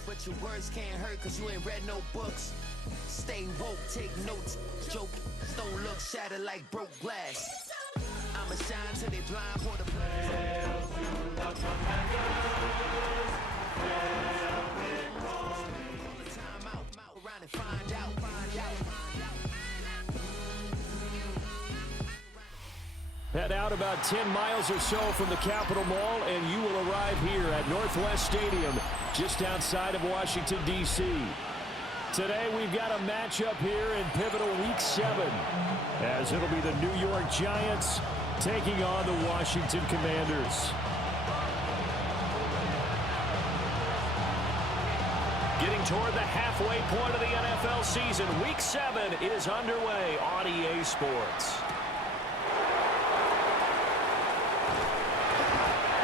but your words can't hurt cause you ain't read no books. Stay woke, take notes, joke, don't look shattered like broke glass. I'ma shine till they blind for the time out around and find out. Head out about 10 miles or so from the Capitol Mall, and you will arrive here at Northwest Stadium, just outside of Washington, D.C. Today, we've got a matchup here in pivotal Week 7, as it'll be the New York Giants taking on the Washington Commanders. Getting toward the halfway point of the NFL season, Week 7 is underway on EA Sports.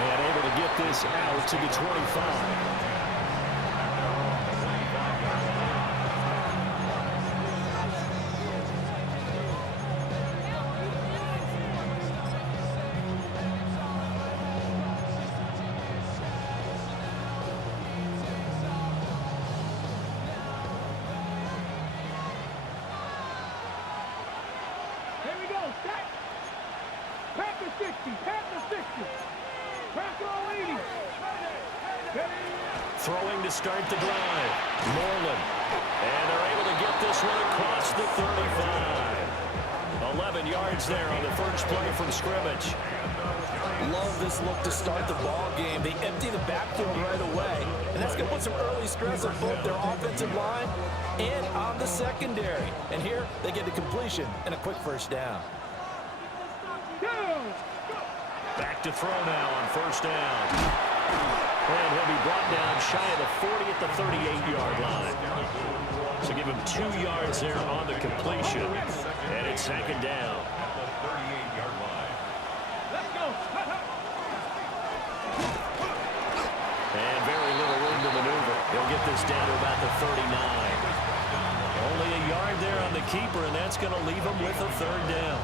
And able to get this out to the 25. Here we go, set. Packer 60, Packer 60. Packer 80. Throwing to start the drive. Moreland. And they're able to get this one across the 35. 11 yards there on the first play from scrimmage. Love this look to start the ball game. They empty the backfield right away, and that's going to put some early stress on both their offensive line and on the secondary. And here they get the completion and a quick first down. Back to throw now on first down. And he'll be brought down shy of the 40 at the 38-yard line. So give him 2 yards there on the completion. And it's second down. And very little room to maneuver. He'll get this down to about the 39. Only a yard there on the keeper, and that's going to leave him with a third down.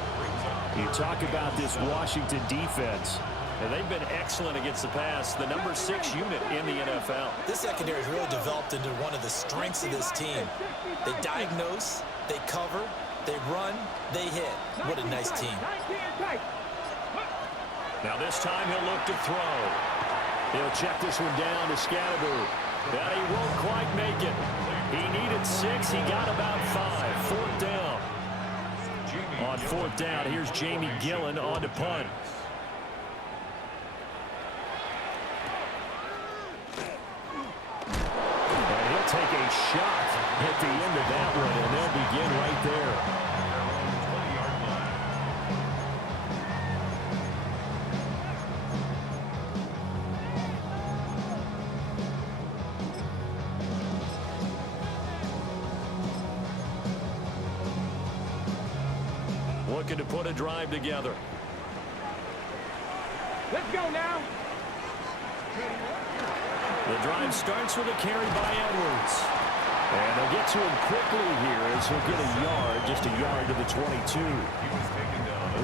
You talk about this Washington defense, and they've been excellent against the pass, the number 6 unit in the NFL. This secondary has really developed into one of the strengths of this team. They diagnose, they cover, they run, they hit. What a nice team. Now this time he'll look to throw. He'll check this one down to Scatterbo. But he won't quite make it. He needed 6. He got about 5. Fourth down. On fourth down, here's Jamie Gillen on to punt. And he'll take a shot at the end of that one, and they'll begin right there. Looking to put a drive together. Let's go now. The drive starts with a carry by Edwards. And they'll get to him quickly here as he'll get a yard, just a yard to the 22.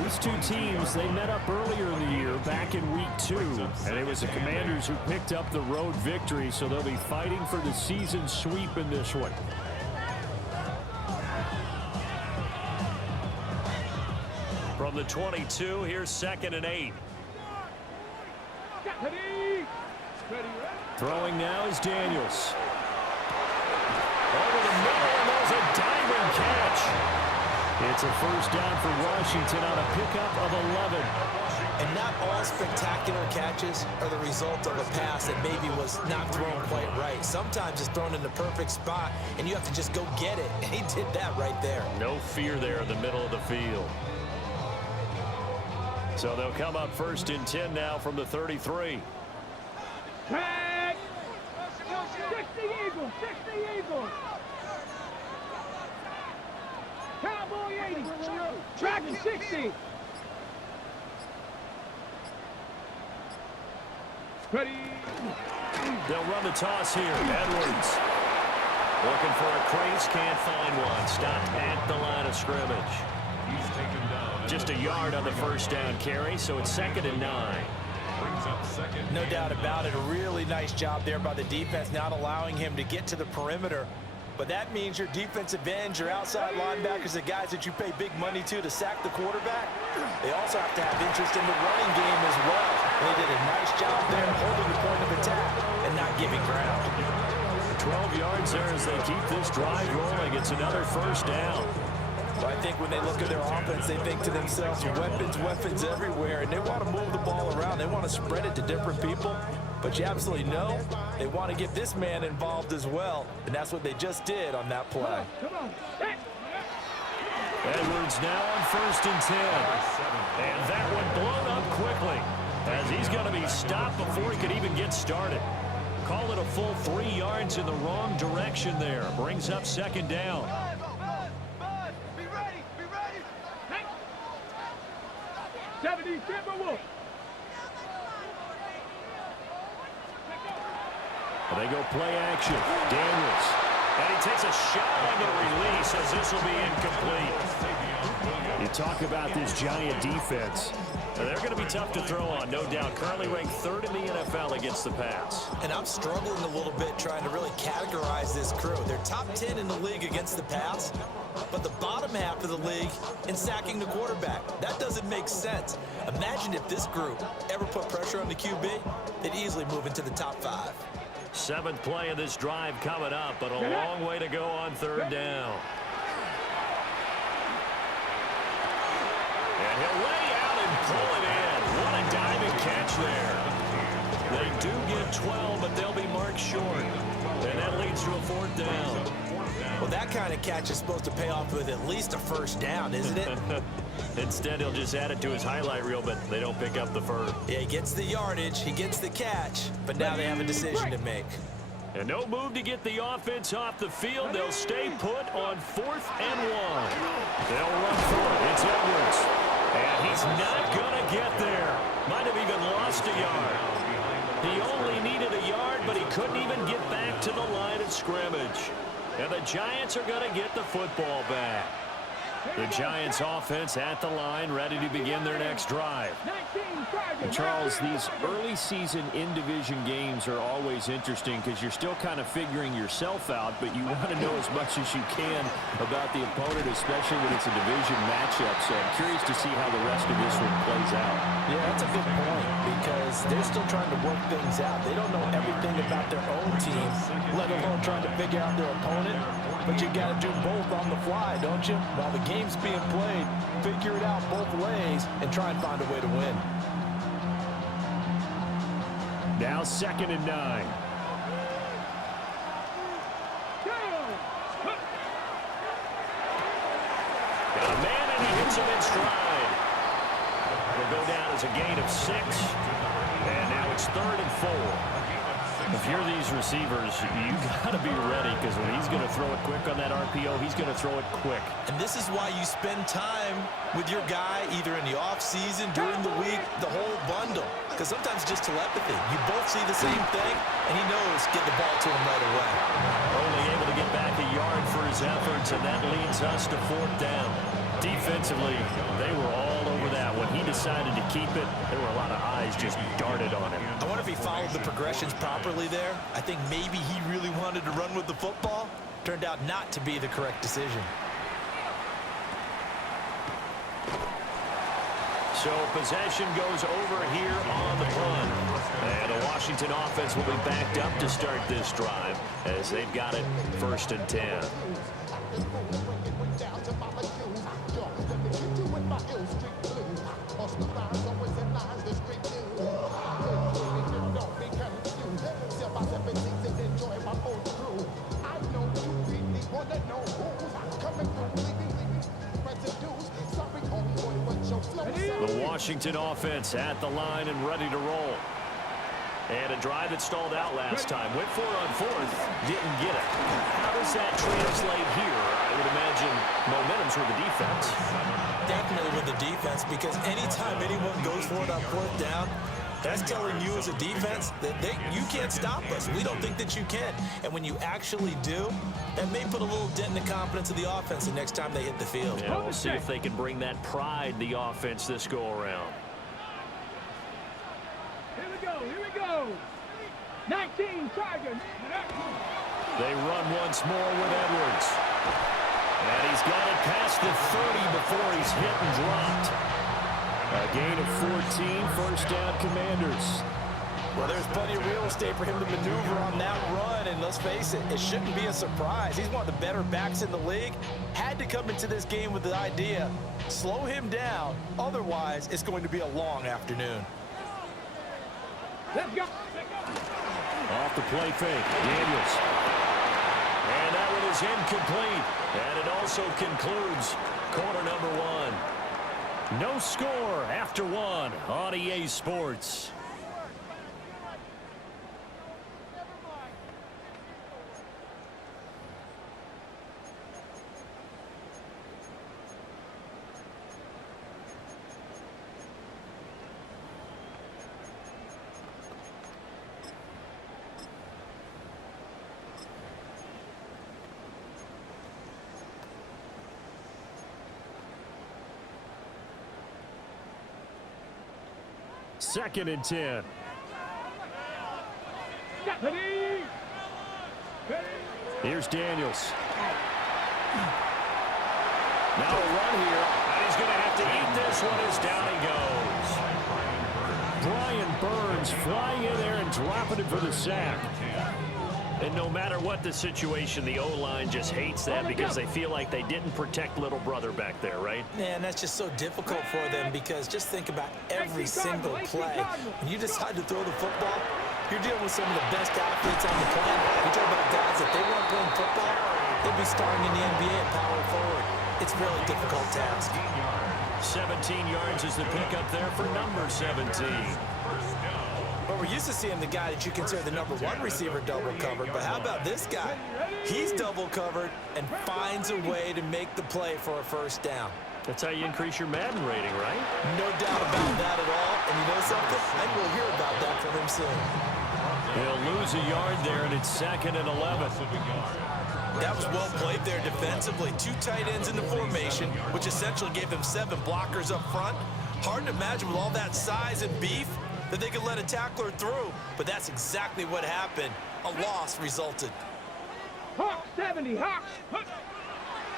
These two teams, they met up earlier in the year, back in week 2. And it was the Commanders who picked up the road victory, so they'll be fighting for the season sweep in this one. From the 22, here's 2nd and 8. Throwing now is Daniels. Over the middle, and there's a diving catch. It's a first down for Washington on a pickup of 11. And not all spectacular catches are the result of a pass that maybe was not thrown quite right. Sometimes it's thrown in the perfect spot, and you have to just go get it. And he did that right there. No fear there in the middle of the field. So they'll come up 1st and 10 now from the 33. Track. 60 Eagles. 60 Eagles. Cowboy 80. Track and 60. Ready. They'll run the toss here. Edwards. Looking for a crease. Can't find one. Stopped at the line of scrimmage. Just a yard on the first down carry, so it's 2nd and 9. No doubt about it. A really nice job there by the defense, not allowing him to get to the perimeter. But that means your defensive ends, your outside linebackers, the guys that you pay big money to sack the quarterback, they also have to have interest in the running game as well. And they did a nice job there holding the point of attack and not giving ground. 12 yards there as they keep this drive rolling. It's another first down. Well, I think when they look at their offense, they think to themselves, weapons everywhere, and they want to move the ball around. They want to spread it to different people. But you absolutely know they want to get this man involved as well, and that's what they just did on that play. Edwards now on 1st and 10. And that one blown up quickly as he's going to be stopped before he could even get started. Call it a full 3 yards in the wrong direction there. Brings up 2nd down. Be ready. 70 Timberwolves. They go play action. Daniels. And he takes a shot on the release as this will be incomplete. You talk about this Giant defense. They're going to be tough to throw on, no doubt. Currently ranked 3rd in the NFL against the pass. And I'm struggling a little bit trying to really categorize this crew. They're top 10 in the league against the pass, but the bottom half of the league in sacking the quarterback. That doesn't make sense. Imagine if this group ever put pressure on the QB, they'd easily move into the top 5. 7th play of this drive coming up, but a long way to go on 3rd down. And he'll lay out and pull it in. What a diving catch there. They do get 12, but they'll be marked short. And that leads to a 4th down. Well, that kind of catch is supposed to pay off with at least a 1st down, isn't it? Instead, he'll just add it to his highlight reel, but they don't pick up the first. Yeah, he gets the yardage, he gets the catch, but now they have a decision to make. And no move to get the offense off the field. They'll stay put on 4th and 1. They'll run for it. It's Edwards. And he's not going to get there. Might have even lost a yard. He only needed a yard, but he couldn't even get back to the line of scrimmage. And the Giants are going to get the football back. The Giants offense at the line, ready to begin their next drive. And Charles, these early season in-division games are always interesting because you're still kind of figuring yourself out, but you want to know as much as you can about the opponent, especially when it's a division matchup. So I'm curious to see how the rest of this one plays out. Yeah, that's a good point because they're still trying to work things out. They don't know everything about their own team, let alone trying to figure out their opponent. But you got to do both on the fly, don't you? While the game's being played, figure it out both ways and try and find a way to win. Now 2nd and 9. Got a man and he hits him in stride. Will go down as a gain of 6. And now it's 3rd and 4. If you're these receivers, you got to be ready because when he's going to throw it quick on that RPO, he's going to throw it quick. And this is why you spend time with your guy either in the offseason, during the week, the whole bundle. Because sometimes just telepathy. You both see the same thing, and he knows get the ball to him right away. Only able to get back a yard for his efforts, and that leads us to 4th down. Defensively, they were all over that. When he decided to keep it, there were a lot of eyes just darted on him. I wonder if he followed the progressions properly there. I think maybe he really wanted to run with the football. Turned out not to be the correct decision. So possession goes over here on the punt. And the Washington offense will be backed up to start this drive as they've got it 1st and 10. The Washington offense at the line and ready to roll. And a drive that stalled out last time. Went for it on 4th. Didn't get it. How does that translate here? I would imagine momentum's with the defense. Definitely with the defense, because anytime anyone goes for it on 4th down, that's telling you as a defense that you can't stop us. We don't think that you can. And when you actually do, that may put a little dent in the confidence of the offense the next time they hit the field. Yeah, we'll see if they can bring that pride, the offense, this go around. 19, Tiger. They run once more with Edwards. And he's got it past the 30 before he's hit and dropped. A gain of 14, first down Commanders. Well, there's plenty of real estate for him to maneuver on that run, and let's face it, it shouldn't be a surprise. He's one of the better backs in the league. Had to come into this game with the idea, slow him down, otherwise it's going to be a long afternoon. Let's go. Off the play fake, Daniels. And that one is incomplete. And it also concludes quarter number one. No score after one on EA Sports. Second and 10. Here's Daniels. Now a run here, and he's going to have to eat this one as down he goes. Brian Burns flying in there and dropping it for the sack. And no matter what the situation, the O-line just hates that because they feel like they didn't protect little brother back there, right? Man, that's just so difficult for them because just think about every single play. When you decide to throw the football, you're dealing with some of the best athletes on the planet. You talk about guys, if they weren't playing football, they'd be starting in the NBA at power forward. It's a really difficult task. 17 yards is the pickup there for number 17. Well, we're used to seeing the guy that you consider the number one receiver double covered, but how about this guy? He's double covered and finds a way to make the play for a first down. That's how you increase your Madden rating, right? No doubt about that at all. And you know something? I think we'll hear about that from him soon. He'll lose a yard there, and it's 2nd and 11. That was well played there defensively. 2 tight ends in the formation, which essentially gave them 7 blockers up front. Hard to imagine with all that size and beef that they could let a tackler through, but that's exactly what happened. A loss resulted. Hawk 70, Hawk.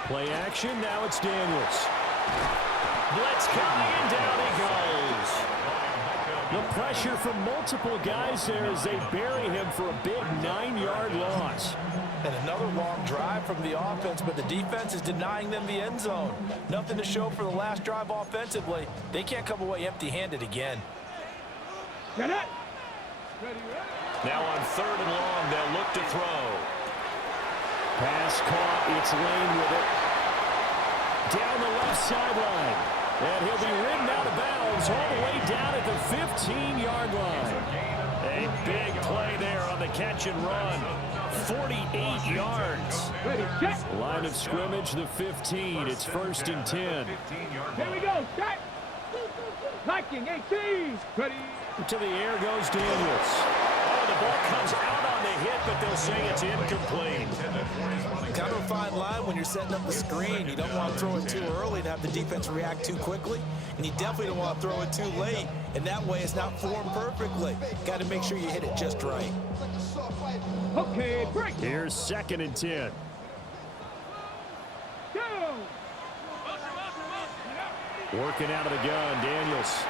Play action, now it's Daniels. Blitz coming, and down he goes. The pressure from multiple guys there as they bury him for a big 9-yard loss. And another long drive from the offense, but the defense is denying them the end zone. Nothing to show for the last drive offensively. They can't come away empty-handed again. Get it. Now on 3rd and long, they'll look to throw. Pass caught, it's Lane with it. Down the left sideline. And he'll be ridden out of bounds all the way down at the 15-yard line. A big play there on the catch and run. 48 yards. Ready, set. Line of scrimmage, the 15. It's 1st and 10. Here we go, set. Viking 18. Ready. To the air goes Daniels. Oh, the ball comes out on the hit, but they'll say it's incomplete. Kind of a fine line when you're setting up the screen. You don't want to throw it too early and have the defense react too quickly, and you definitely don't want to throw it too late, and that way it's not formed perfectly. Got to make sure you hit it just right. Okay, break. Here's 2nd and 10. Go. Working out of the gun, Daniels.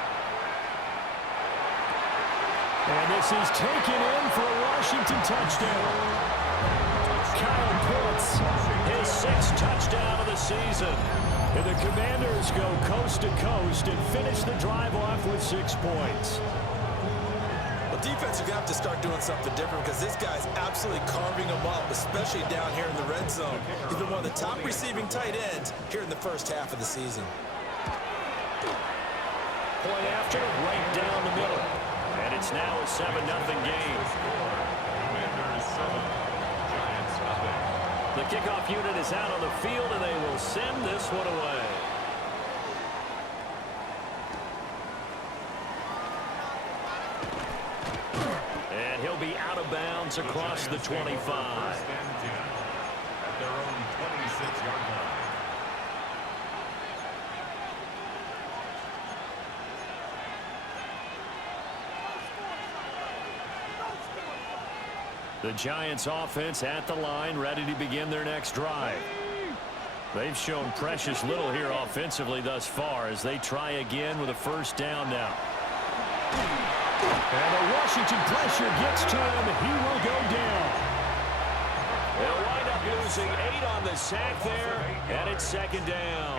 And this is taken in for a Washington touchdown. Kyle Pitts, his 6th touchdown of the season. And the Commanders go coast to coast and finish the drive off with 6 points. Well, defense is going to have to start doing something different because this guy's absolutely carving them up, especially down here in the red zone. He's been one of the top receiving tight ends here in the first half of the season. Play after, right down the middle. And it's now a 7-0 game. The kickoff unit is out on the field, and they will send this one away. And he'll be out of bounds across the 25. At their own 26-yard line. The Giants offense at the line, ready to begin their next drive. They've shown precious little here offensively thus far as they try again with a first down now. And the Washington pressure gets to him. He will go down. They'll wind up losing 8 on the sack there, and it's second down.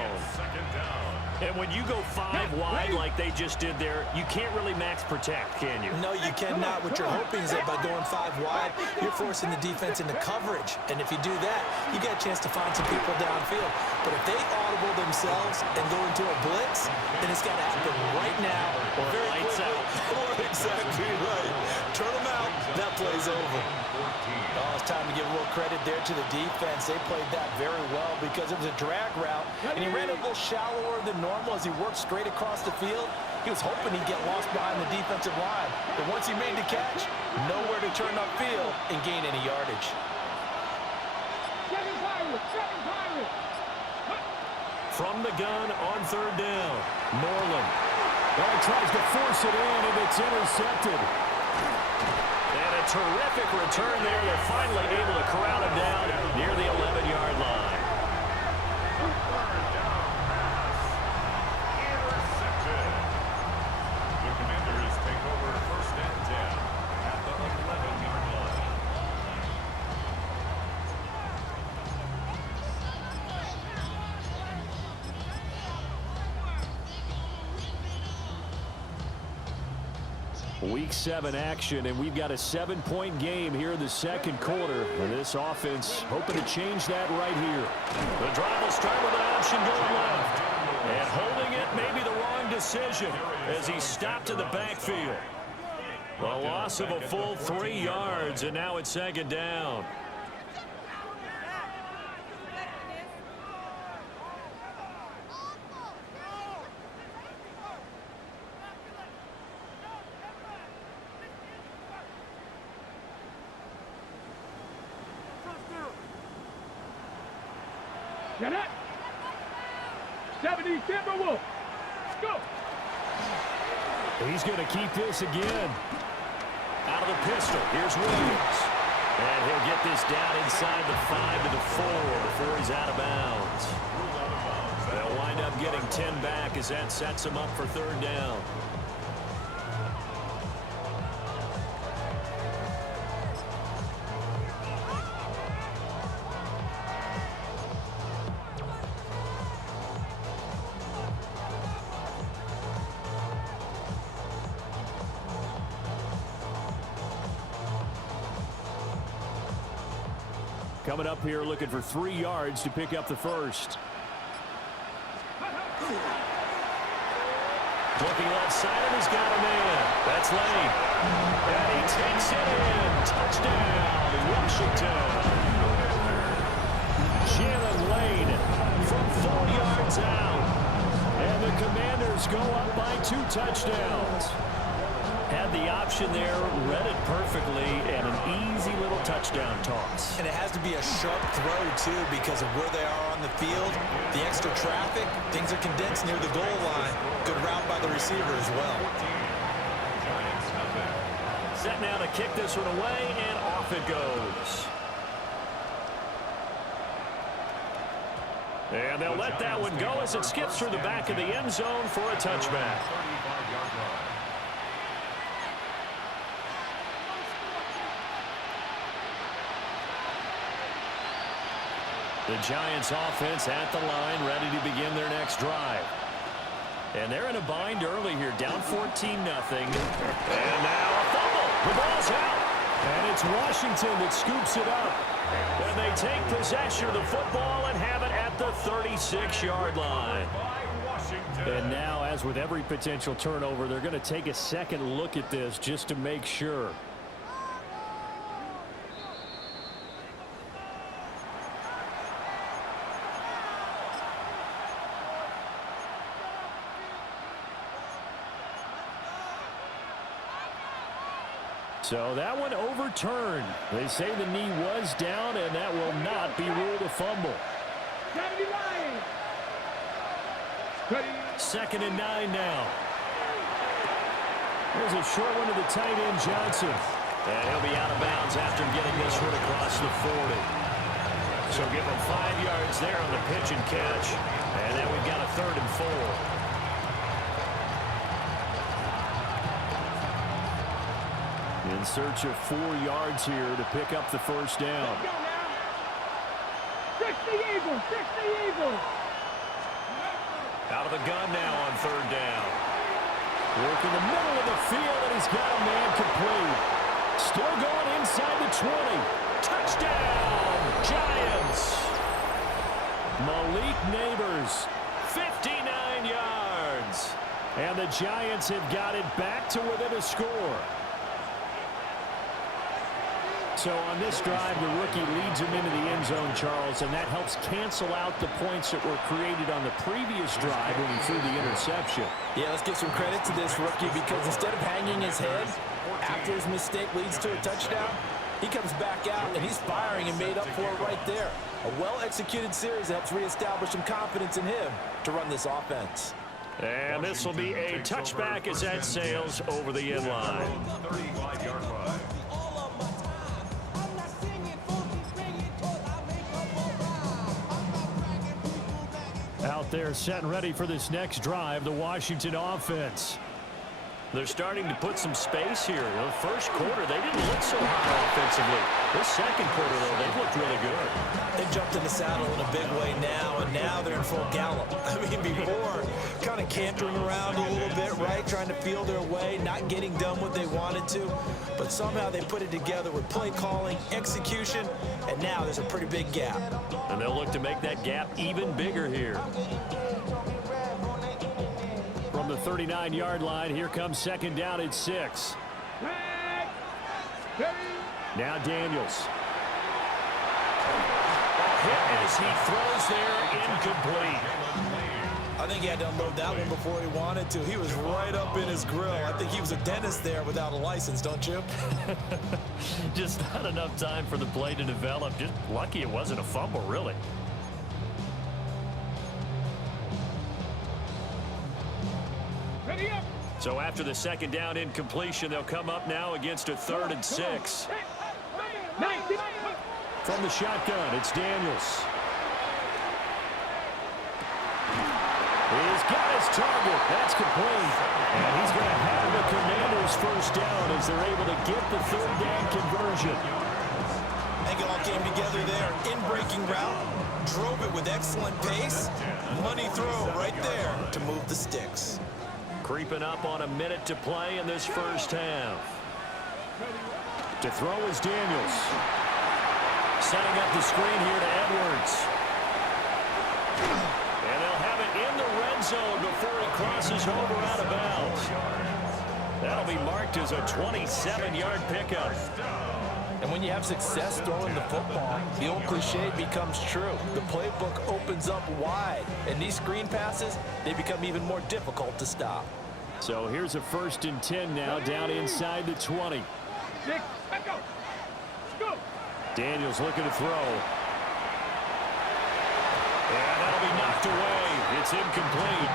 And when you go 5 wide like they just did there, you can't really max protect, can you? No, you cannot. What you're hoping is that by going 5 wide, you're forcing the defense into coverage. And if you do that, you get a chance to find some people downfield. But if they audible themselves and go into a blitz, then it's got to happen right now. Or lights out. Or exactly right. Turn them out. That play's over. Oh, it's time to give a little credit there to the defense. They played that very well because it was a drag route, and he ran it a little shallower than normal as he worked straight across the field. He was hoping he'd get lost behind the defensive line, but once he made the catch, nowhere to turn upfield and gain any yardage. From the gun on third down, Norland. Well, tries to force it in, and it's intercepted. And a terrific return there. They're finally able to corral him down near the 11-yard line. Intercepted. The Commanders take over first and 10 at the 11-yard line. Week 7 action, and we've got a 7-point game here in the second quarter. And this offense hoping to change that right here. The drive will start with an option going left. And holding it may be the wrong decision as he stopped in the backfield. A loss of a full 3 yards, and now it's second down. Get it. 70 Timberwolves. Go. He's going to keep this again. Out of the pistol. Here's Williams. And he'll get this down inside the 5 to the 4 before he's out of bounds. They'll wind up getting 10 back as that sets him up for third down. Coming up here looking for 3 yards to pick up the first. Looking left side, and he's got a man. That's Lane. And he takes it in. Touchdown, Washington. Jalen Lane from 4 yards out. And the Commanders go up by 2 touchdowns. Had the option there, read it perfectly, and an easy little touchdown toss. And it has to be a sharp throw, too, because of where they are on the field. The extra traffic, things are condensed near the goal line. Good route by the receiver as well. Set now to kick this one away, and off it goes. And they'll let that one go as it skips through the back of the end zone for a touchback. The Giants offense at the line, ready to begin their next drive. And they're in a bind early here, down 14-0. And now a fumble. The ball's out. And it's Washington that scoops it up. And they take possession of the football and have it at the 36-yard line. And now, as with every potential turnover, they're going to take a second look at this just to make sure. So that one overturned. They say the knee was down, and that will not be ruled a fumble. 2nd and 9 now. There's a short one to the tight end, Johnson. And he'll be out of bounds after getting this one across the 40. So give him 5 yards there on the pitch and catch. And then we've got a 3rd and 4. In search of 4 yards here to pick up the first down. 60 Eagles, 60 Eagles. Out of the gun now on 3rd down. Work in the middle of the field, and he's got a man complete. Still going inside the 20. Touchdown, Giants. Malik Neighbors, 59 yards. And the Giants have got it back to within a score. So on this drive, the rookie leads him into the end zone, Charles, and that helps cancel out the points that were created on the previous drive when he threw the interception. Yeah, let's give some credit to this rookie because instead of hanging his head after his mistake leads to a touchdown, he comes back out and he's firing and made up for it right there. A well-executed series that helps reestablish some confidence in him to run this offense. And this will be a touchback as that sails over the end line. 35-yard line. Out there set and ready for this next drive, the Washington offense. They're starting to put some space here. The first quarter, they didn't look so hot offensively. This second quarter, though, they've looked really good. They jumped in the saddle in a big way now, and now they're in full gallop. I mean, before, kind of cantering around a little bit, right, trying to feel their way, not getting done what they wanted to. But somehow they put it together with play calling, execution, and now there's a pretty big gap. And they'll look to make that gap even bigger here. From the 39-yard line, here comes 2nd down at 6. Now Daniels. Hit as he throws there, incomplete. I think he had to unload that one before he wanted to. He was right up in his grill. I think he was a dentist there without a license, don't you? Just not enough time for the play to develop. Just lucky it wasn't a fumble, really. So after the 2nd down incompletion, they'll come up now against a 3rd and 6. From the shotgun, it's Daniels. He's got his target. That's complete. And he's going to have the Commanders' first down as they're able to get the 3rd down conversion. I think it all came together there. In-breaking route, drove it with excellent pace. Money throw right there to move the sticks. Creeping up on a minute to play in this first half. To throw is Daniels. Setting up the screen here to Edwards. And they'll have it in the red zone before he crosses over out of bounds. That'll be marked as a 27-yard pickup. And when you have success throwing the football, the old cliche becomes true. The playbook opens up wide, and these screen passes, they become even more difficult to stop. So here's a 1st and 10 now, down inside the 20. Daniels looking to throw. And that'll be knocked away. It's incomplete.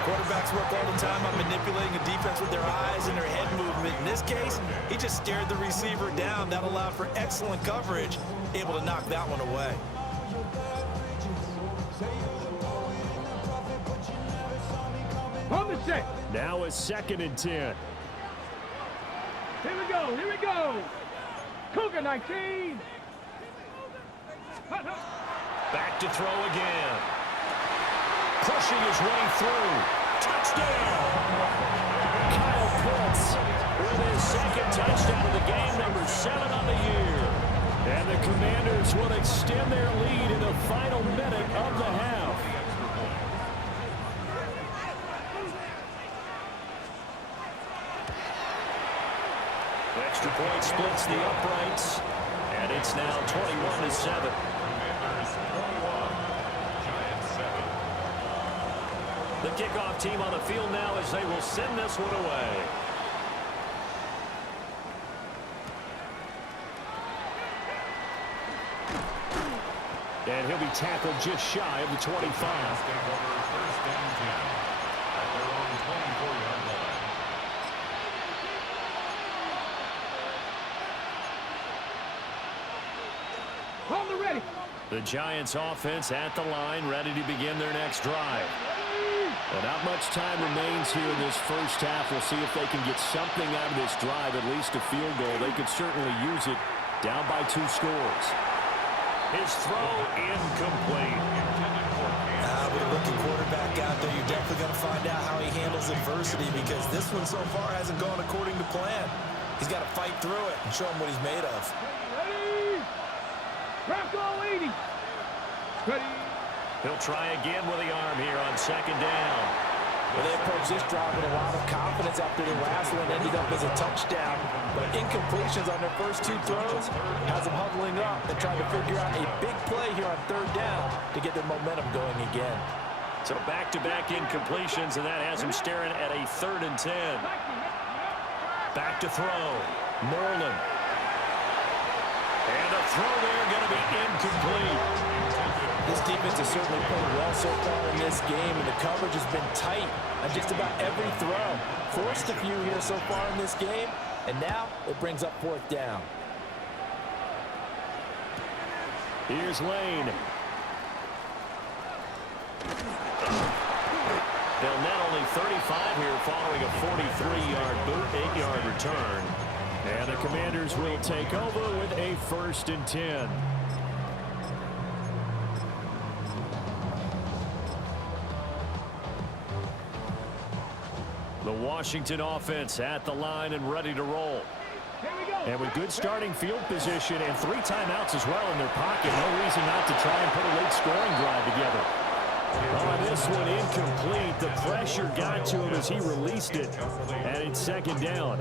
Quarterbacks work all the time on manipulating a defense with their eyes and their head movement. In this case, he just stared the receiver down. That allowed for excellent coverage, able to knock that one away. Now a 2nd and 10. Here we go, here we go. Cougar 19. Back to throw again. Pushing his way through. Touchdown! Kyle Pitts with his 2nd touchdown of the game, number 7 on the year. And the Commanders will extend their lead in the final minute of the half. Extra point splits the uprights, and it's now 21-7. The kickoff team on the field now as they will send this one away. And he'll be tackled just shy of the 25. First down 10 at their own 24-yard line. Hold the ready. The Giants offense at the line, ready to begin their next drive. Well, not much time remains here in this first half. We'll see if they can get something out of this drive, at least a field goal. They could certainly use it, down by 2 scores. His throw incomplete. With a rookie quarterback out there, you're definitely going to find out how he handles adversity, because this one so far hasn't gone according to plan. He's got to fight through it and show him what he's made of. Ready. Crack all 80. Ready. He'll try again with the arm here on second down. Well, they approached this drive with a lot of confidence after the last one ended up as a touchdown. But incompletions on their first 2 throws has them huddling up and trying to figure out a big play here on third down to get their momentum going again. So back-to-back incompletions, and that has them staring at a 3rd and 10. Back to throw. Moreland. And a throw there going to be incomplete. This defense has certainly played well so far in this game, and the coverage has been tight on just about every throw. Forced a few here so far in this game, and now it brings up 4th down. Here's Lane. They'll net only 35 here following a 43-yard boot, 8-yard return. And the Commanders will take over with a 1st and 10. The Washington offense at the line and ready to roll. And with good starting field position and 3 timeouts as well in their pocket, no reason not to try and put a late scoring drive together. On this one, incomplete. The pressure got to him as he released it, and it's 2nd down.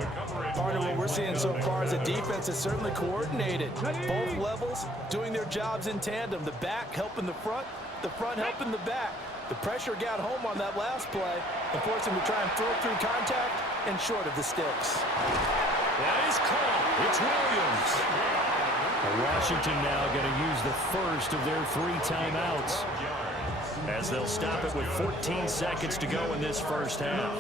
Partner, what we're seeing so far is a defense that's certainly coordinated. Both levels doing their jobs in tandem. The back helping the front helping the back. The pressure got home on that last play and forced him to try and throw through contact and short of the sticks. That is caught. It's Williams. Washington now going to use the first of their 3 timeouts, as they'll stop it with 14 seconds to go in this first half.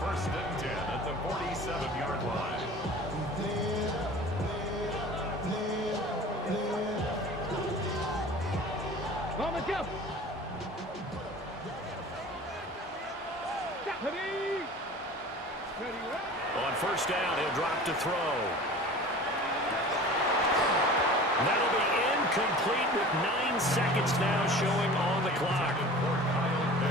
1st and 10 at the 47-yard line. On the jump. Ready. Ready. On 1st down, he'll drop to throw. That'll be incomplete with 9 seconds now showing on the clock.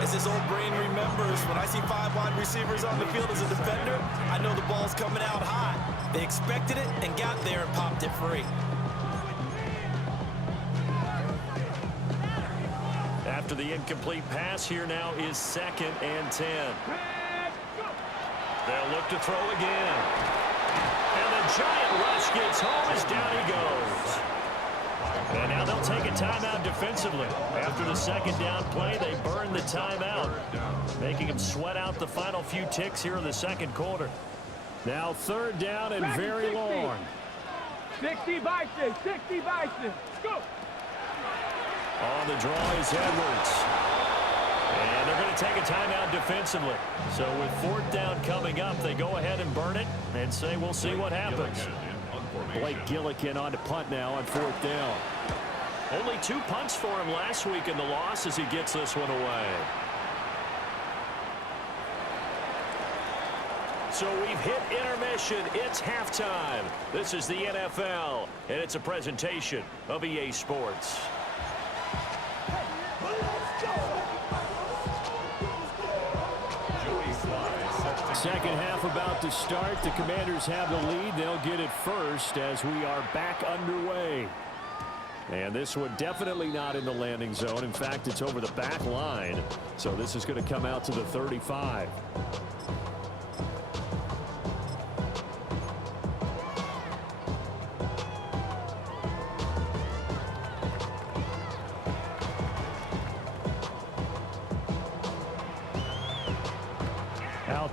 As his old brain remembers, when I see 5 wide receivers on the field as a defender, I know the ball's coming out hot. They expected it and got there and popped it free. After the incomplete pass, here now is 2nd and 10. They'll look to throw again. And the giant rush gets home as down he goes. And now they'll take a timeout defensively. After the 2nd down play, they burn the timeout, making them sweat out the final few ticks here in the 2nd quarter. Now 3rd down and very long. 60 Bison, 60 Bison. Go. On the draw is Edwards. And they're going to take a timeout defensively. So with 4th down coming up, they go ahead and burn it and say we'll see what happens. Blake Gillikin on to punt now on 4th down. Only 2 punts for him last week in the loss as he gets this one away. So we've hit intermission. It's halftime. This is the NFL, and it's a presentation of EA Sports. Second half about to start. The Commanders have the lead. They'll get it first as we are back underway. And this one definitely not in the landing zone. In fact, it's over the back line. So this is going to come out to the 35.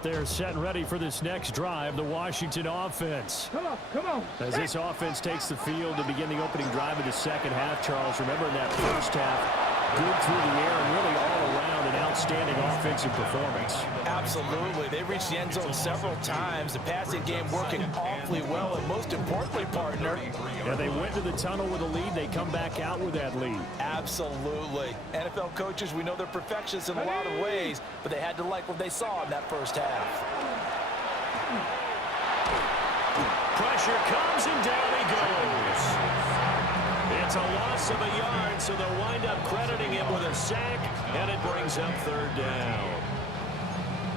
They're set and ready for this next drive, the Washington offense. Come on. As this offense takes the field to begin the opening drive of the 2nd half, Charles, remember in that first half, good through the air and really all around an outstanding offensive performance. Absolutely. They reached the end zone several times. The passing game working awfully well, and most importantly, partner. Yeah, they went to the tunnel with a lead. They come back out with that lead. Absolutely. NFL coaches, we know they're perfectionists in a lot of ways, but they had to like what they saw in that first half. Pressure comes, and down he goes. It's a loss of a yard, so they'll wind up crediting him with a sack, and it brings up third down.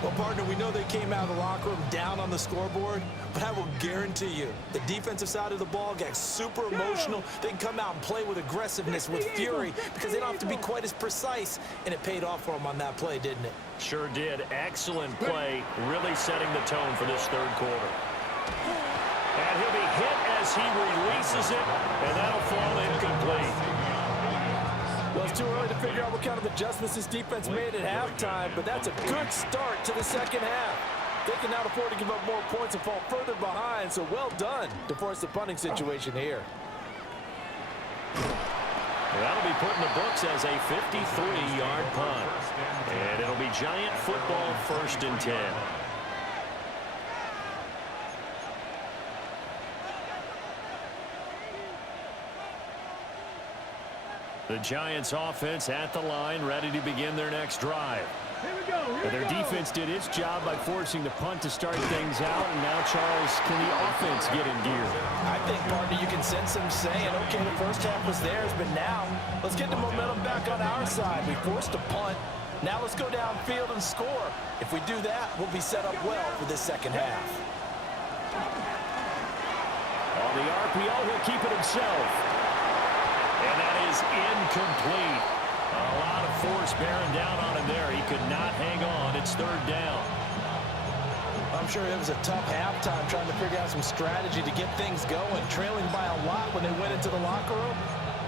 Well, partner, we know they came out of the locker room down on the scoreboard, but I will guarantee you the defensive side of the ball gets super emotional. They can come out and play with aggressiveness, with fury, because they don't have to be quite as precise, and it paid off for them on that play, didn't it? Sure did. Excellent play, really setting the tone for this third quarter. And he'll be hit as he releases it, and that'll fall incomplete. Well, it's too early to figure out what kind of adjustments this defense made at halftime, but that's a good start to the second half. They can now afford to give up more points and fall further behind, so well done to force the punting situation here. That'll be put in the books as a 53-yard punt. And it'll be Giant football, 1st and 10. The Giants offense at the line, ready to begin their next drive. Here we go. Their defense did its job by forcing the punt to start things out, and now, Charles, can the offense get in gear? I think, partner, you can sense them saying, okay, the first half was theirs, but now let's get the momentum back on our side. We forced a punt. Now let's go downfield and score. If we do that, we'll be set up well for this second half. On the RPO, he'll keep it himself. And that is incomplete. A lot of force bearing down on him there. He could not hang on. It's third down. I'm sure it was a tough halftime trying to figure out some strategy to get things going, trailing by a lot when they went into the locker room.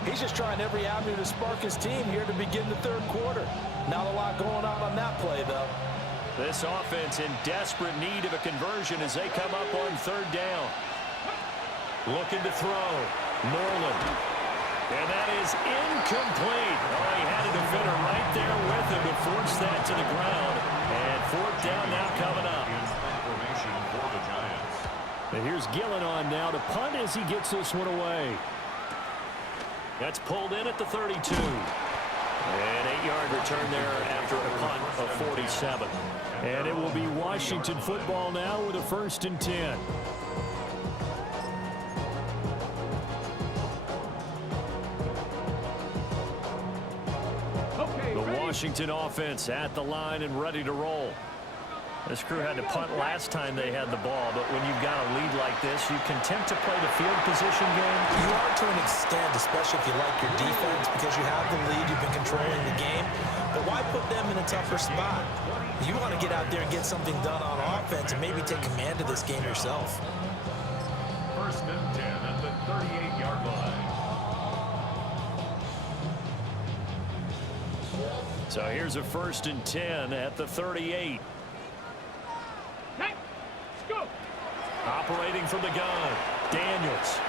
He's just trying every avenue to spark his team here to begin the third quarter. Not a lot going on that play, though. This offense in desperate need of a conversion as they come up on third down. Looking to throw. Norland. And that is incomplete. Oh, he had a defender right there with him to force that to the ground. And fourth down now coming up. Formation for the Giants. And here's Gillen on now to punt as he gets this one away. That's pulled in at the 32. An 8-yard return there after a punt of 47. And it will be Washington football now with a 1st and 10. Washington offense at the line and ready to roll. This crew had to punt last time they had the ball, but when you've got a lead like this, you can attempt to play the field position game. You are to an extent, especially if you like your defense, because you have the lead, you've been controlling the game. But why put them in a tougher spot? You want to get out there and get something done on offense and maybe take command of this game yourself. 1st and 10 at the 38-yard line. So here's a 1st and 10 at the 38. Let's go. Operating from the gun, Daniels.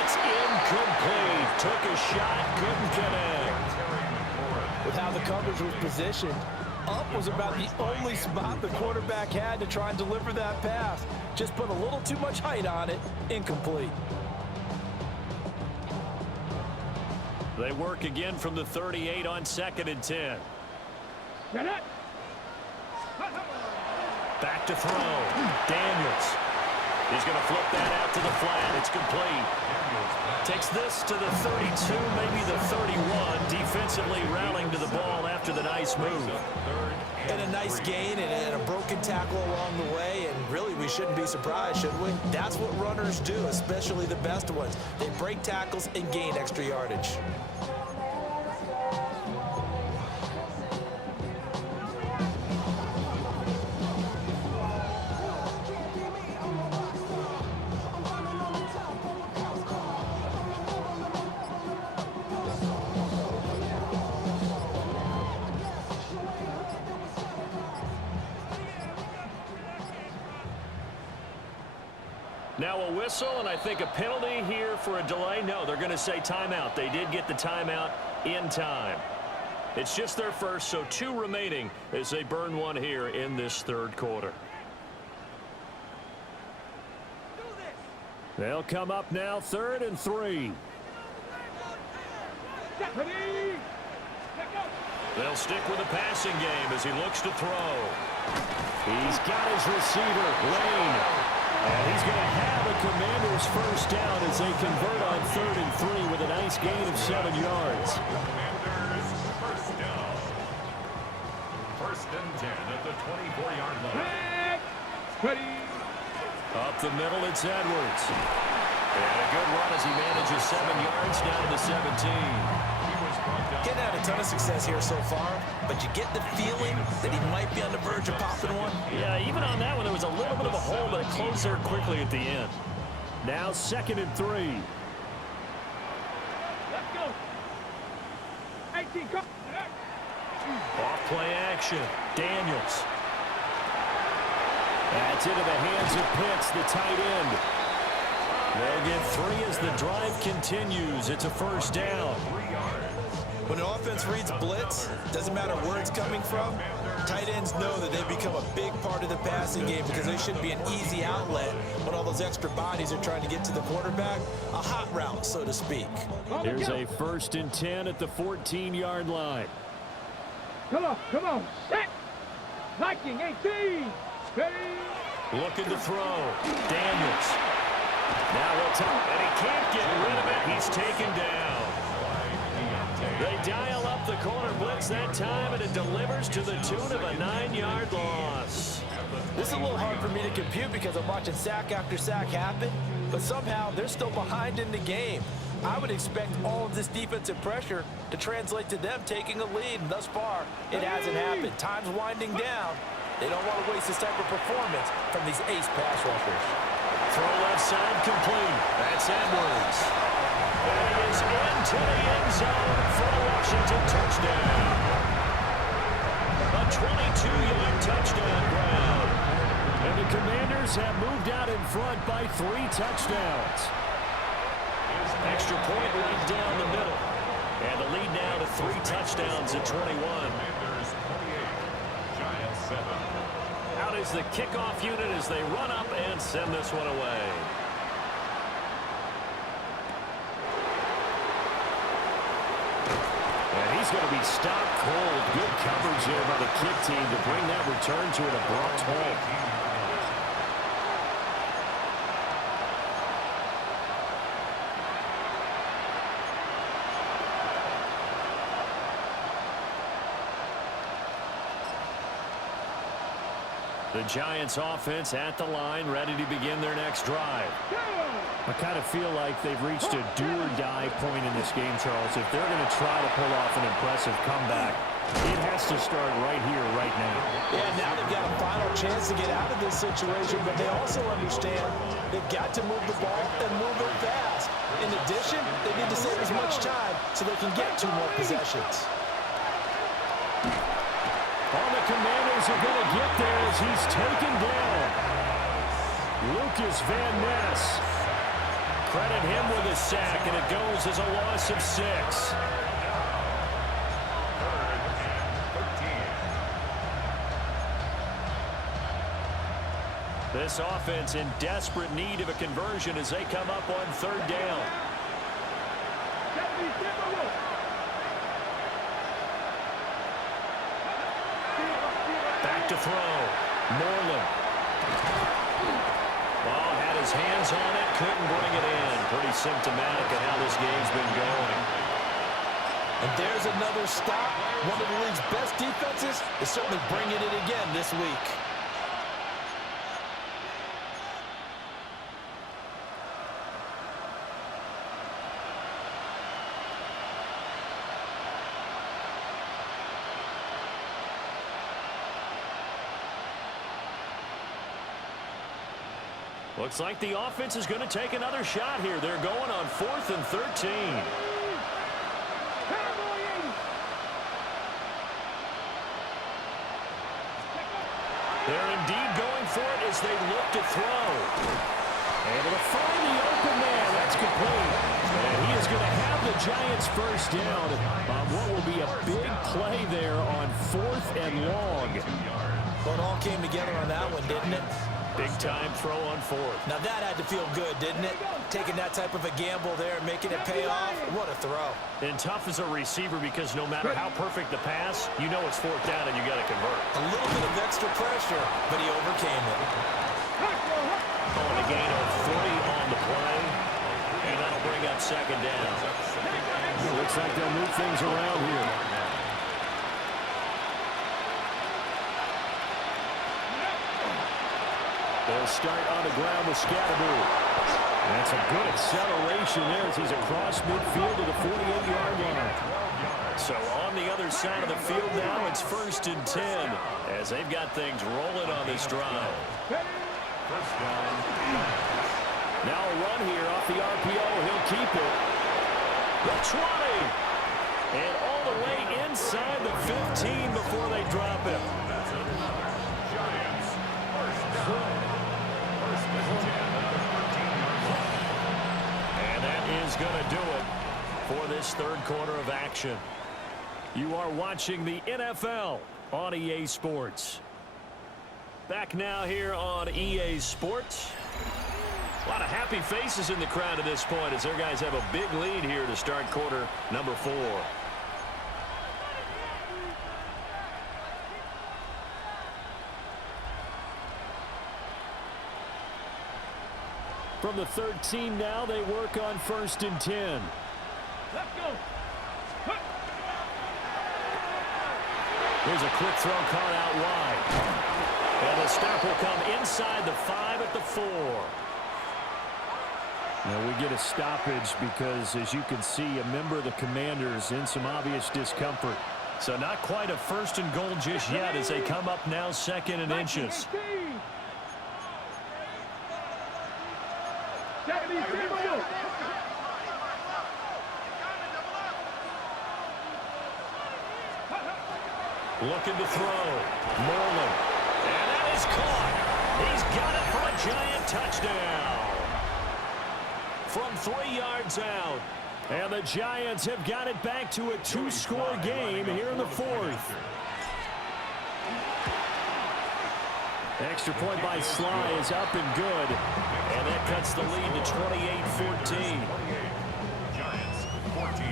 It's incomplete. Took a shot, couldn't connect. With how the coverage was positioned, up was about the only spot the quarterback had to try and deliver that pass. Just put a little too much height on it, incomplete. They work again from the 38 on 2nd and 10. Back to throw. Daniels. He's going to flip that out to the flat. It's complete. Takes this to the 32, maybe the 31. Defensively rallying to the ball after the nice move. And a nice gain and a broken tackle along the way, and really we shouldn't be surprised, should we? That's what runners do, especially the best ones. They break tackles and gain extra yardage. Now a whistle, and I think a penalty here for a delay. No, they're going to say timeout. They did get the timeout in time. It's just their first, so 2 remaining as they burn one here in this third quarter. They'll come up now, 3rd and 3. They'll stick with the passing game as he looks to throw. He's got his receiver, Lane. And he's going to have a Commanders first down as they convert on 3rd and 3 with a nice gain of 7 yards. Commanders first down. 1st and 10 at the 24-yard line. Up the middle, it's Edwards. And a good run as he manages 7 yards down to the 17. Getting had a ton of success here so far, but you get the feeling that he might be on the verge of popping one. Yeah, even on that one, there was a little bit of a hole, but it closed there quickly at the end. Now 2nd and 3. Let's go. 18, come. Off play action. Daniels. That's into the hands of Pitts, the tight end. They'll get 3 as the drive continues. It's a first down. When an offense reads blitz, doesn't matter where it's coming from, tight ends know that they become a big part of the passing game because they should be an easy outlet when all those extra bodies are trying to get to the quarterback. A hot route, so to speak. Here's a 1st and 10 at the 14-yard line. Come on, set. Viking 18. Ready. Looking to throw. Daniels. Now he'll top, and he can't get rid of it. He's taken down. They dial up the corner blitz that time, and it delivers to the tune of a 9-yard loss. This is a little hard for me to compute because I'm watching sack after sack happen, but somehow they're still behind in the game. I would expect all of this defensive pressure to translate to them taking a lead, and thus far, it hasn't happened. Time's winding down. They don't want to waste this type of performance from these ace pass rushers. Throw left side complete. That's Edwards. And he is into the end zone for a Washington touchdown. A 22-yard touchdown grab. And the Commanders have moved out in front by 3 touchdowns. Extra point right down the middle. And the lead now to 3 touchdowns at 21. Commanders 28, Giants 7. Out is the kickoff unit as they run up and send this one away. And he's going to be stopped cold. Good coverage there by the kick team to bring that return to an abrupt halt. The Giants offense at the line, ready to begin their next drive. I kind of feel like they've reached a do-or-die point in this game, Charles. If they're going to try to pull off an impressive comeback, it has to start right here, right now. Yeah, now they've got a final chance to get out of this situation, but they also understand they've got to move the ball and move it fast. In addition, they need to save as much time so they can get 2 more possessions. All the Commanders are going to get there as he's taken down. Lucas Van Ness. Credit him with a sack, and it goes as a loss of 6. This offense in desperate need of a conversion as they come up on 3rd down. Back to throw. Moreland. Ball had his hands on it, couldn't bring it in. Pretty symptomatic of how this game's been going. And there's another stop. One of the league's best defenses is certainly bringing it again this week. Looks like the offense is going to take another shot here. They're going on 4th and 13. They're indeed going for it as they look to throw. Able to find the open man. That's complete. And he is going to have the Giants first down on what will be a big play there on 4th and long. Well, it all came together on that one, didn't it? Big-time throw on 4th. Now that had to feel good, didn't it? Taking that type of a gamble there and making it pay off. What a throw. And tough as a receiver because no matter how perfect the pass, you know it's 4th down and you got to convert. A little bit of extra pressure, but he overcame it. Calling a gain of 40 on the play, and that'll bring up 2nd down. Looks like they'll move things around here. They'll start on the ground with Scatterbury. That's a good acceleration there as he's across midfield to the 48-yard line. So on the other side of the field now, it's 1st and 10 as they've got things rolling on this drive. First down. Now a run here off the RPO. He'll keep it. The 20. And all the way inside the 15 before they drop him. That's it. Giants. First down. First and 10 at the 13-yard line. And that is going to do it for this 3rd quarter of action. You are watching the NFL on EA Sports. Back now here on EA Sports. A lot of happy faces in the crowd at this point as their guys have a big lead here to start quarter number 4. From the 13 now, they work on 1st and 10. Let's go. Here's a quick throw caught out wide. And the stop will come inside the 5 at the 4. Now we get a stoppage because, as you can see, a member of the Commanders in some obvious discomfort. So not quite a 1st and goal just yet as they come up now 2nd and inches. Looking to throw. Moreland. And that is caught. He's got it for a Giant touchdown. From 3 yards out. And the Giants have got it back to a 2-score game here in the 4th. Extra point by Sly is up and good. And that cuts the lead to 28-14. Giants 14.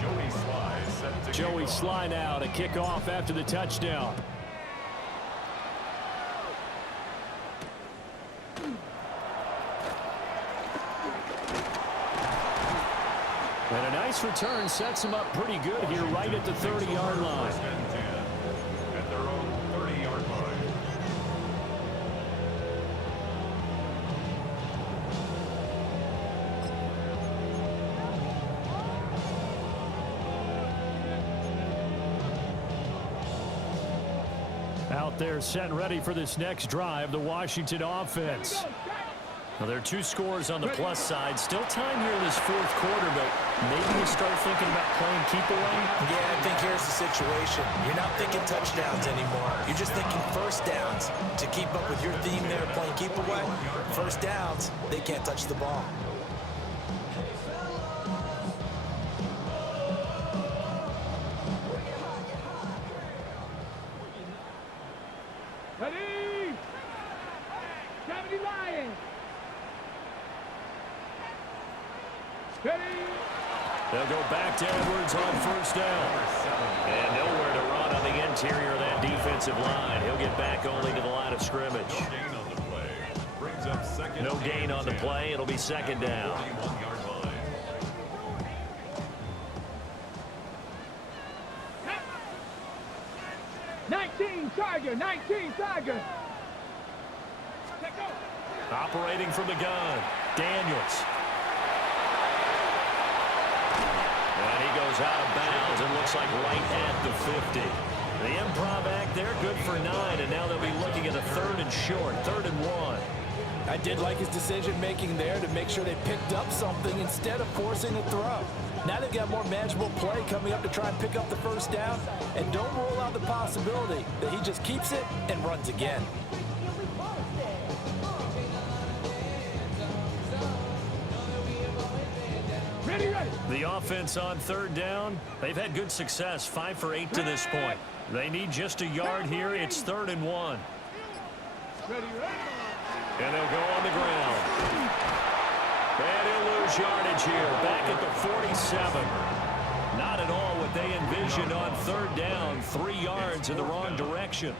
Joey Sly set to Joey Sly now to kick off after the touchdown. And a nice return sets him up pretty good here right at the 30-yard line. First and 10 at their own 30-yard line. Out there set and ready for this next drive, the Washington offense. Now, there are 2 scores on the plus side. Still time here in this 4th quarter, but maybe you start thinking about playing keep away? Yeah, I think here's the situation. You're not thinking touchdowns anymore. You're just thinking first downs. To keep up with your theme there, playing keep away, first downs, they can't touch the ball. Ready? 70 Lions. Ready? They'll go back to Edwards on 1st down. And nowhere to run on the interior of that defensive line. He'll get back only to the line of scrimmage. No gain on the play. Brings up 2nd. No gain on the play. It'll be 2nd down. 41-yard line. Tiger, 19 Tiger. Operating from the gun, Daniels. And he goes out of bounds and looks like right at the 50. The improv act there, good for 9, and now they'll be looking at a 3rd and short, 3rd and 1. I did like his decision-making there to make sure they picked up something instead of forcing a throw. Now they've got more manageable play coming up to try and pick up the 1st down, and don't rule out the possibility that he just keeps it and runs again. Ready, ready. The offense on third down, they've had good success, 5 for 8 to this point. They need just a yard here. It's 3rd and 1. Ready, ready. And they'll go on the ground. And he'll lose yardage here, back at the 47. Not at all what they envisioned on third down, 3 yards in the wrong direction.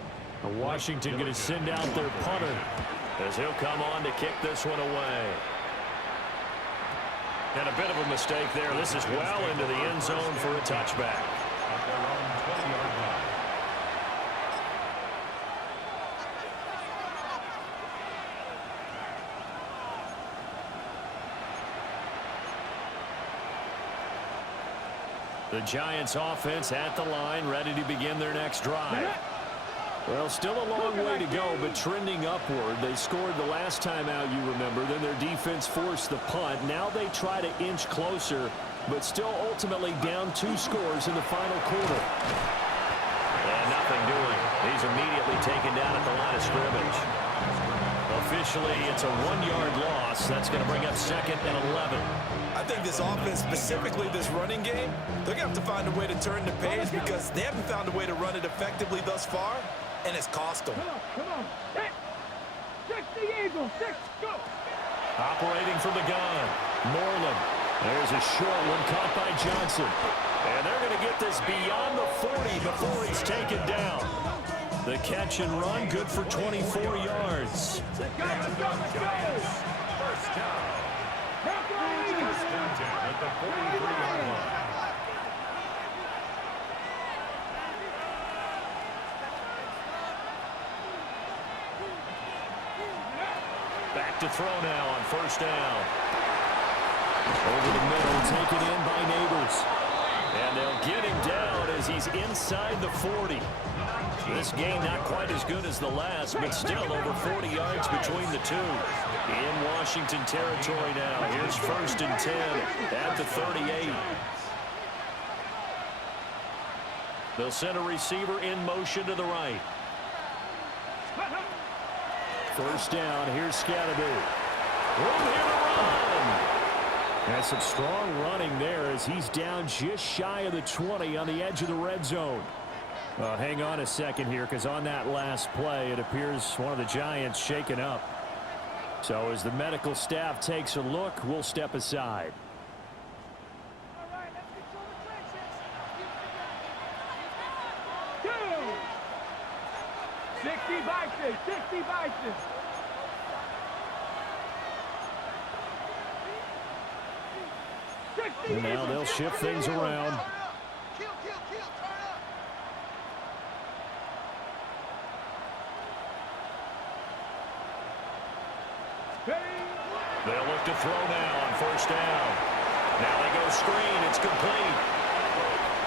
Washington going to send out their punter as he'll come on to kick this one away. And a bit of a mistake there. This is well into the end zone for a touchback. At their own 20-yard line. The Giants offense at the line, ready to begin their next drive. Well, still a long way to go, but trending upward. They scored the last time out, you remember. Then their defense forced the punt. Now they try to inch closer, but still ultimately down 2 scores in the final quarter. And nothing doing. He's immediately taken down at the line of scrimmage. Officially, it's a 1-yard loss. That's going to bring up 2nd and 11. I think this offense, specifically this running game, they're going to have to find a way to turn the page because they haven't found a way to run it effectively thus far, and it's cost them. Come on. 6 the Eagles. 6, go. Operating from the gun, Moreland. There's a short one caught by Johnson. And they're going to get this beyond the 40 before he's taken down. The catch and run, good for 24 yards. Let's go. First down. First down at the 43-yard line. Back to throw now on first down. Over the middle, taken in by Neighbors. And they'll get him down as he's inside the 40. This game not quite as good as the last, but still over 40 yards between the two. In Washington territory now. Here's 1st and 10 at the 38. They'll send a receiver in motion to the right. First down, here's Scatterby. Room here to run. Has some strong running there as he's down just shy of the 20 on the edge of the red zone. Hang on a second here, because on that last play, it appears one of the Giants shaken up. So as the medical staff takes a look, we'll step aside. All right, let's control the trenches. 60 Bison. 60 Bison. And now they'll shift things around. Kill, turn up. They'll look to throw now on first down. Now they go screen. It's complete.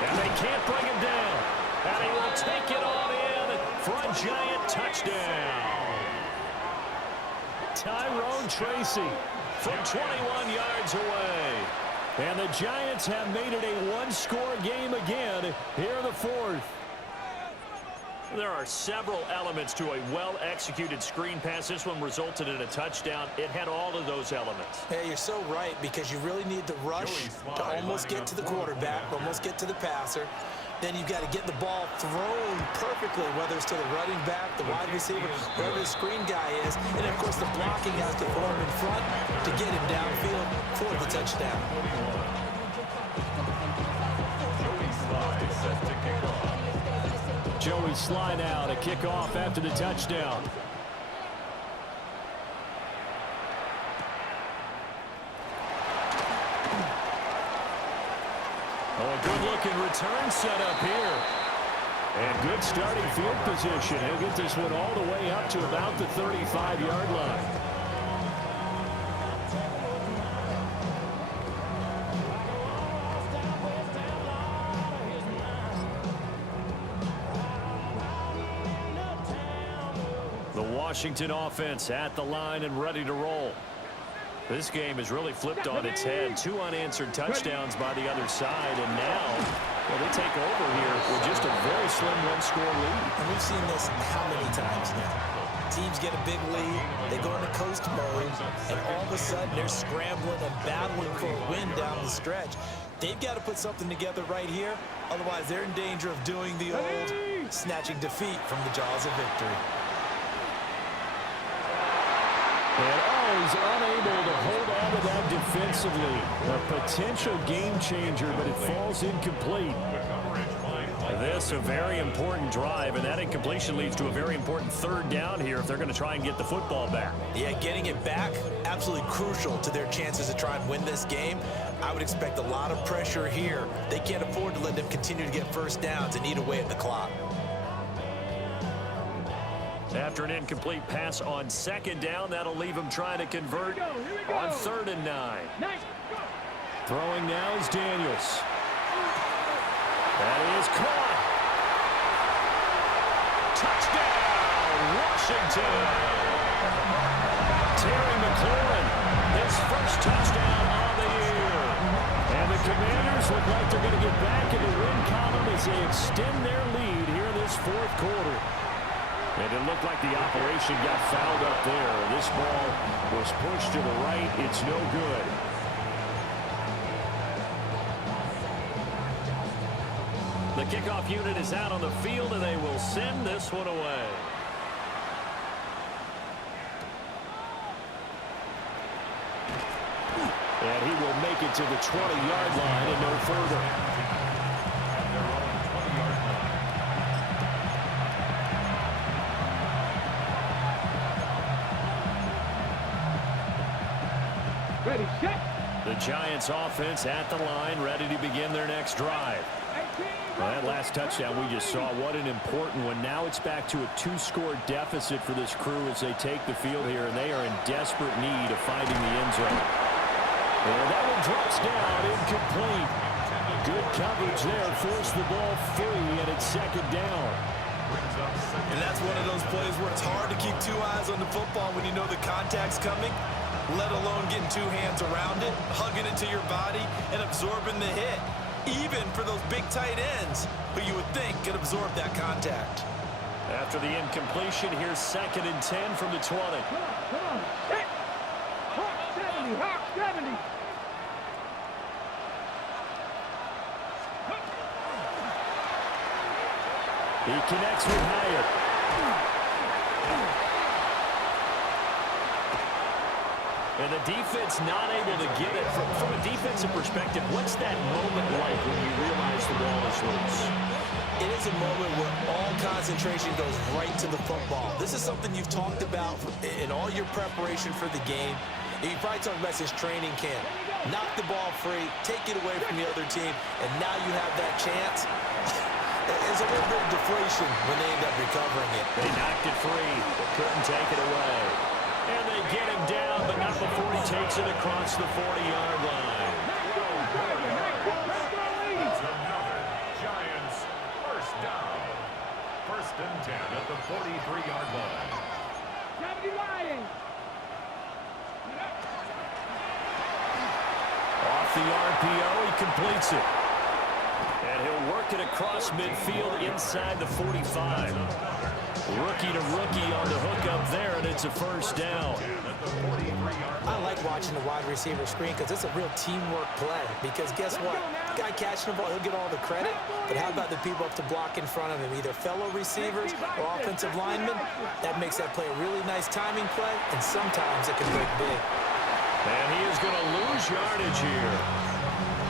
And they can't bring him down. And he will take it on in for a Giant touchdown. Tyrone Tracy from 21 yards away. And the Giants have made it a 1-score game again here in the 4th. There are several elements to a well-executed screen pass. This one resulted in a touchdown. It had all of those elements. Hey, you're so right, because you really need the rush to almost get to the quarterback, almost get to the passer. Then you've got to get the ball thrown perfectly, whether it's to the running back, the wide receiver, wherever the screen guy is. And, of course, the blocking has to form in front to get him downfield for the touchdown. Joey Sly set to kick off. Joey Sly now to kick off after the touchdown. Oh, a good-looking return set up here. And good starting field position. He'll get this one all the way up to about the 35-yard line. The Washington offense at the line and ready to roll. This game has really flipped on its head. 2 unanswered touchdowns by the other side, and now they take over here with just a very slim 1-score lead. And we've seen this how many times now? Teams get a big lead, they go into coast mode, and all of a sudden they're scrambling and battling for a win down the stretch. They've got to put something together right here, otherwise they're in danger of doing the old snatching defeat from the jaws of victory. And he's unable to hold on to that defensively. A potential game changer, but it falls incomplete. This a very important drive, and that incompletion leads to a very important third down here if they're going to try and get the football back. Yeah, getting it back, absolutely crucial to their chances to try and win this game. I would expect a lot of pressure here. They can't afford to let them continue to get first downs and eat away at the clock. After an incomplete pass on second down, that'll leave him trying to convert on 3rd and 9. Throwing now is Daniels. That is caught. Touchdown, Washington. Terry McLaurin, his first touchdown on the year. And the Commanders look like they're going to get back in the win column as they extend their lead here in this 4th quarter. And it looked like the operation got fouled up there. This ball was pushed to the right. It's no good. The kickoff unit is out on the field, and they will send this one away. And he will make it to the 20-yard line and no further. Ready, set. The Giants offense at the line, ready to begin their next drive. Well, that last touchdown we just saw, what an important one. Now it's back to a 2-score deficit for this crew as they take the field here, and they are in desperate need of finding the end zone. And that one drops down, incomplete. Good coverage there, forced the ball free, and it's 2nd down. And that's one of those plays where it's hard to keep 2 eyes on the football when you know the contact's coming, let alone getting 2 hands around it, hugging it to your body, and absorbing the hit. Even for those big tight ends who you would think could absorb that contact. After the incompletion, here's 2nd and 10 from the 20. Come on, set. Hawk 70, Hawk 70. He connects with Hyatt. And the defense not able to get it. From a defensive perspective, what's that moment like when you realize the ball is loose? It is a moment where all concentration goes right to the football. This is something you've talked about in all your preparation for the game. You probably talked about this training camp. Knock the ball free, take it away from the other team, and now you have that chance. It's a little bit of deflation when they end up recovering it. They knocked it free, but couldn't take it away. And they get him down, but not before he takes it across the 40-yard line. Giants first down. 1st and 10 at the 43-yard line. 70 Lions. Off the RPO, he completes it. And he'll work it across midfield inside the 45. Rookie to rookie on the hook up there, and it's a 1st down. I like watching the wide receiver screen because it's a real teamwork play. Because guess what? The guy catching the ball, he'll get all the credit. But how about the people up to block in front of him, either fellow receivers or offensive linemen? That makes that play a really nice timing play, and sometimes it can break big. And he is going to lose yardage here.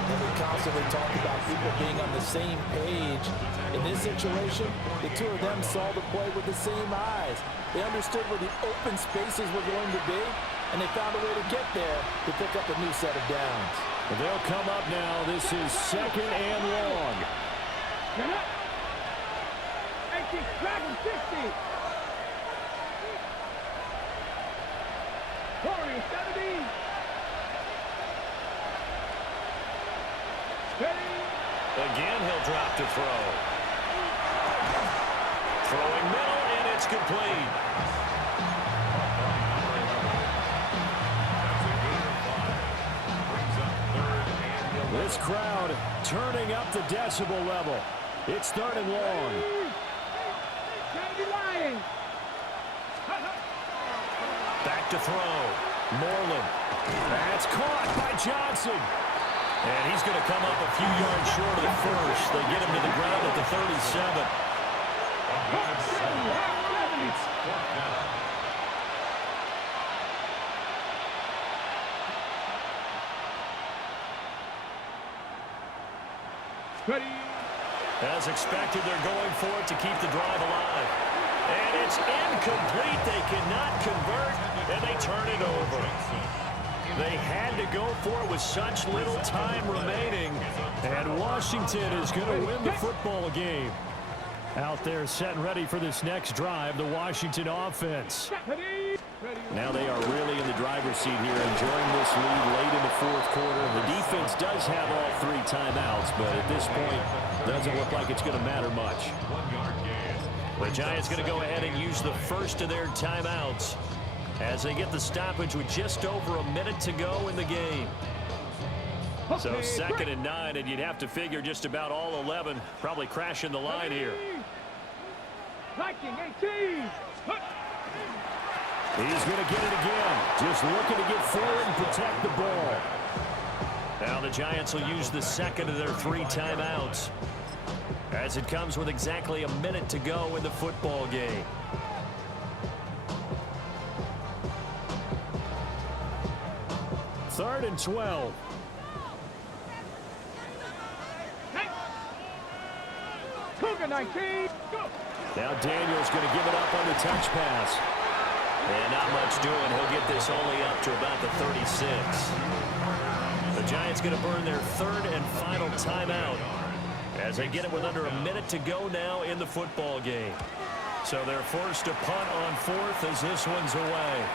And we constantly talk about people being on the same page. In this situation, the 2 of them saw the play with the same eyes. They understood where the open spaces were going to be, and they found a way to get there to pick up a new set of downs. Well, they'll come up now. This is 2nd and long. Get up. 80, Dragon 50. Warrior 70. Ready. Again, he'll drop to throw. Throwing middle, and it's complete. This crowd turning up the decibel level. It's 3rd and long. 70 Lions. Back to throw. Moreland. That's caught by Johnson. And he's going to come up a few yards short of the first. They get him to the ground at the 37. Ready. As expected, they're going for it to keep the drive alive. And it's incomplete. They cannot convert, and they turn it over. They had to go for it with such little time remaining. And Washington is going to win the football game. Out there set and ready for this next drive, the Washington offense. Now they are really in the driver's seat here, enjoying this lead late in the fourth quarter. The defense does have all 3 timeouts, but at this point, doesn't look like it's going to matter much. The Giants going to go ahead and use the first of their timeouts as they get the stoppage with just over a minute to go in the game. So 2nd and 9, and you'd have to figure just about all 11 probably crashing the line here. Liking 18. He's going to get it again. Just looking to get forward and protect the ball. Now the Giants will use the second of their 3 timeouts as it comes with exactly a minute to go in the football game. Third and 12. Cougar 19. Go. Now Daniels going to give it up on the touch pass. And not much doing. He'll get this only up to about the 36. The Giants going to burn their 3rd and final timeout as they get it with under a minute to go now in the football game. So they're forced to punt on 4th as this one's away.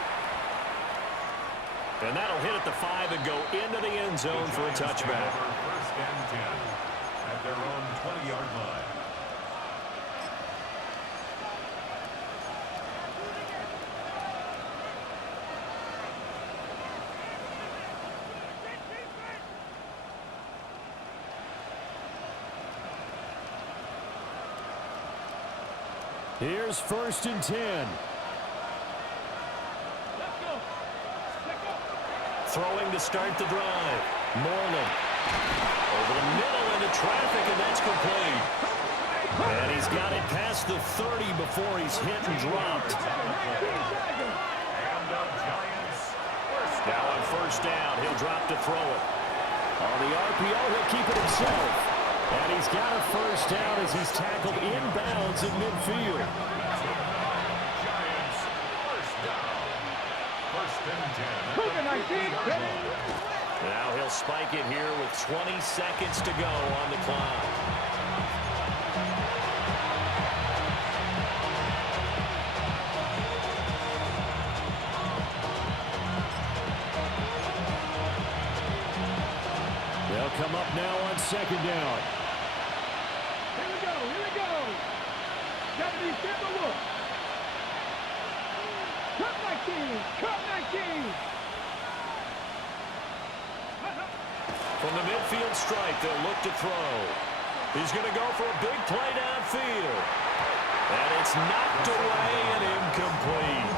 And that'll hit at the 5 and go into the end zone for a touchback. 1st and 10 at their own 20-yard line. Here's 1st and 10. Throwing to start the drive. Moreland. Over the middle into traffic, and that's complete. And he's got it past the 30 before he's hit and dropped. Now on 1st down, he'll drop to throw it. On the RPO, he'll keep it himself. And he's got a 1st down as he's tackled inbounds in midfield. Giants, 1st down. 1st and 10. Cougar 19. Now he'll spike it here with 20 seconds to go on the clock. They'll come up now on 2nd down. Here we go. Here we go. Got to be simple look. Cup 19. Cup 19. From the midfield stripe, they'll look to throw. He's going to go for a big play downfield. And it's knocked away and incomplete.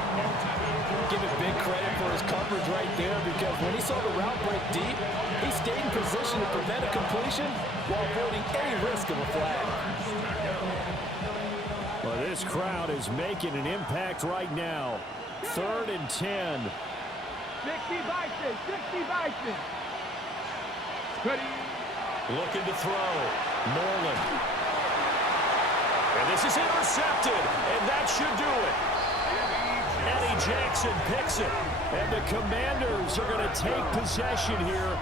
Give it big credit for his coverage right there, because when he saw the route break deep, he stayed in position to prevent a completion while avoiding any risk of a flag. Well, this crowd is making an impact right now. 3rd and 10. 60 Bison. 60 Bison. Ready. Looking to throw. Moreland. And this is intercepted, and that should do it. Eddie Jackson picks it, and the Commanders are going to take possession here